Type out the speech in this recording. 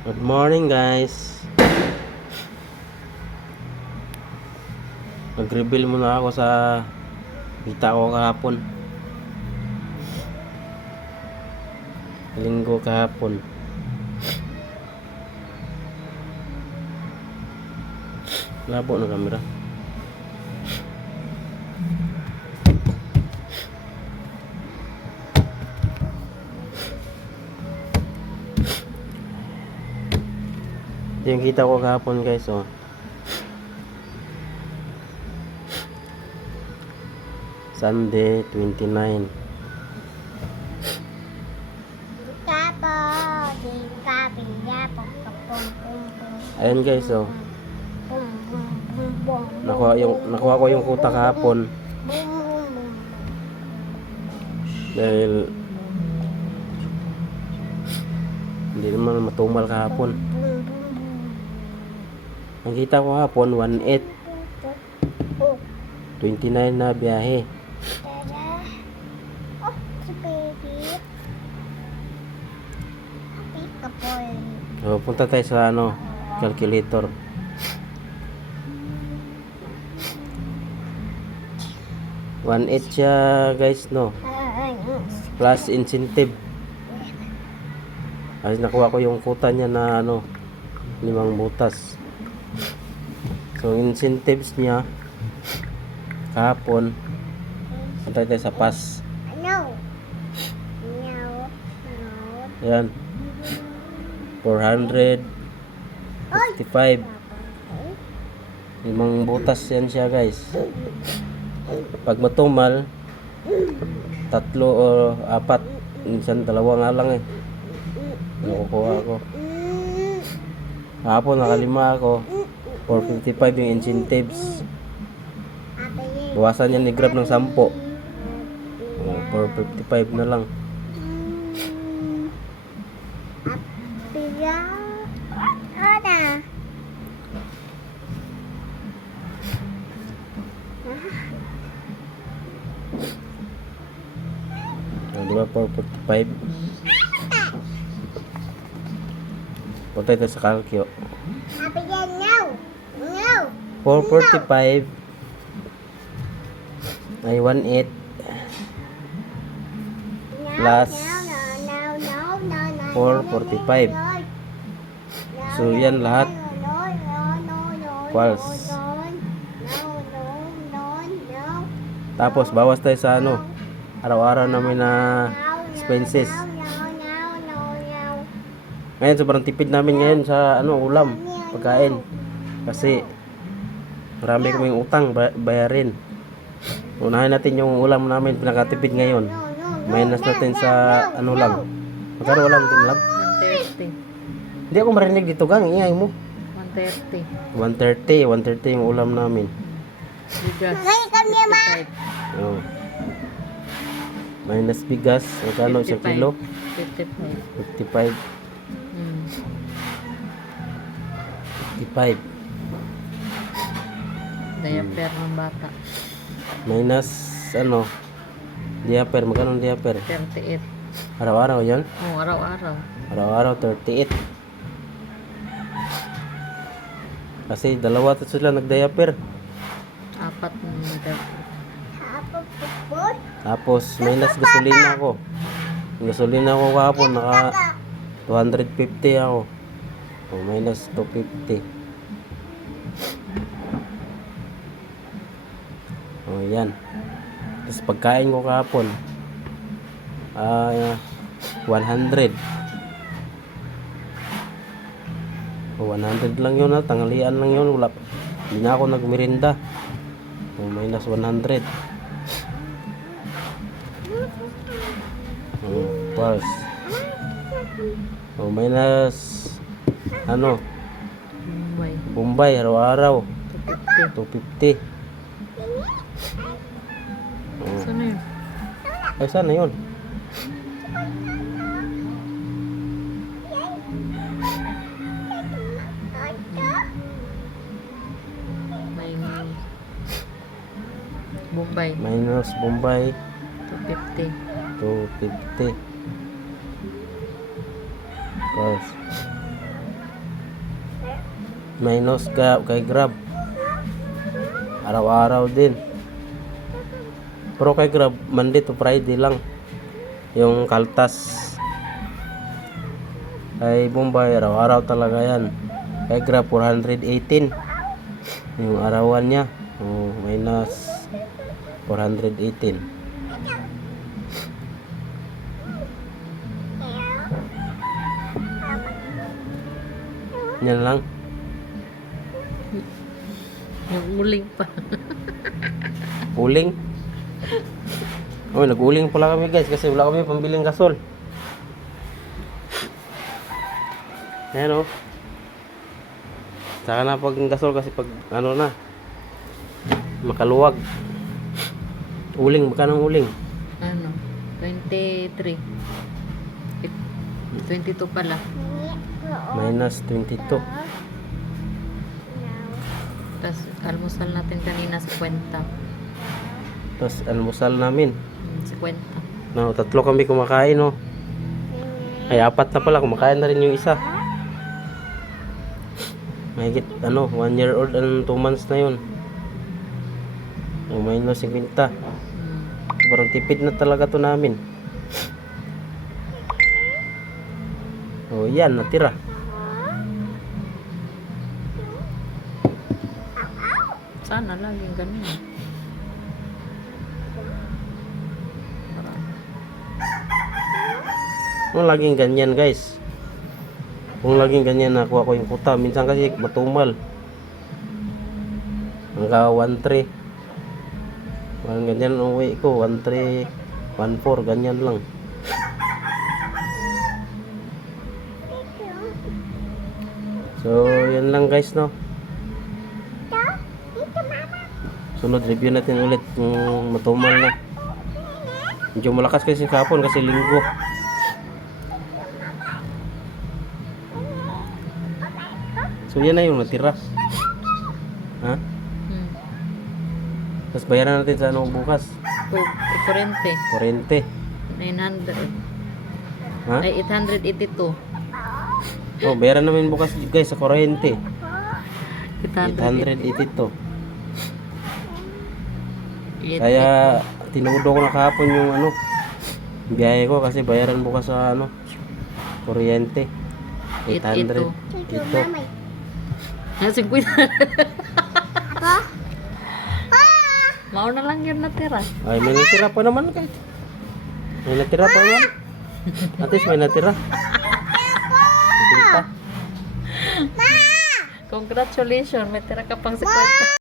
Good morning guys. Nag-reveal muna ako sa kita ko kahapon. Linggo kahapon. Labo na camera. Ito yung kita ko kahapon guys, oh. Sunday 29. Ayan guys, oh. Nakuha ko yung kuta kahapon. Dahil hindi naman matumal kahapon. Ang kita ko hapon 1.8 29 na biyahe. So, punta tayo sa calculator. One eight siya guys, no, plus incentive. Ay, nakuha ko yung kuta niya na 5 butas. So incentives niya kahapon, punta tayo sa pass. Yan, 455. 5 butas yan siya guys. Pag matumal, 3 o 4, minsan 2 nga lang eh nakukuha ko. Kahapon nakalima ako, 455 yung incentives. Bawasan yan ni Grab ng 10. 455 na lang. Diba 445? Punta ito sa calcio. 445 ay 18 plus 445. So yan lahat equals. Tapos bawas tayo sa araw-araw namin na expenses. Ngayon sobrang tipid namin ngayon sa ulam, pagkain. Kasi marami kaming utang bayarin. Unahin natin yung ulam namin, pinakatipid ngayon. Minus natin sa lang. Magkano ulam din lang? 130. Hindi ako marinig dito gang, ingay mo. 130. 130 yung ulam namin. Bigas. 55. Oh. Minus bigas, magkano sa kilo? 55. 55. 55. Diaper ng bata. Minus diaper, magkano ang diaper? 38. Araw-araw yan? Oo, araw-araw. Araw-araw 38. Kasi 2 sila nag-diaper. 4 na diaper. Tapos minus gasolina ko. Gasolina ko kahapon naka 250 ako. O minus 250. O yan. Tapos pagkain ko kahapon 100. O 100 lang yun, tanghalian lang yun. Wala, hindi na ako nagmerinda. O minus 100. Plus minus Bombay araw-araw 250. Saan yun? Ay sana yun. May Bombay. Minus Bombay 250. 250. Plus Minus ka kay Grab. Araw-araw din. Pero kay Grab, Monday to Friday lang. Yung kaltas. Ay Bombay, araw-araw talaga yan. Kay Grab, 418. Yung arawan niya. Oh, minus 418. Yan lang. Yung uling pa. Uling. Oh, nag-uling pala kami guys kasi wala kami pambiling gasol. Ayan oh. Saka na pag gasol kasi pag ano na makaluwag. Uling, magkano ang uling? Ano? 23. 22 pala. Minus 22. Tapos almusal natin kanina sa kwenta. Tapos almusal namin. Sa kwenta. No, 3 kami kumakain no. Ay 4 na pala, kumakain na rin yung isa. Mahigit ano, 1 year old and 2 months na yun. Oh, minus 50. Parang tipid na talaga to namin. Oh, yan, natira. Sana laging ganun. Kung laging ganyan guys. Kung laging ganyan nakuha ko yung kuta. Minsan kasi matumal. Hanggang 1-3. Parang ganyan ang uwi ko. 1-3, 1-4. Ganyan lang. So, yan lang guys no. Sunod review natin ulit kung matumal na. Medyo malakas kasi kahapon kasi linggo. So yan na yung natira. Ha? Tapos bayaran natin sa ano bukas. Kurente. 40. 900. Ha? Ay, 882. Oh, bayaran namin bukas guys sa 40. 882. 882. Kaya tinudo ko na kahapon yung ano biyahe ko kasi bayaran bukas sa ano kuryente 800 ito. Nasa 50. Mau na lang yun natira. Ay may natira pa naman kahit may natira pa naman at least may natira. Pinta. Congratulations, may tira ka pang 50.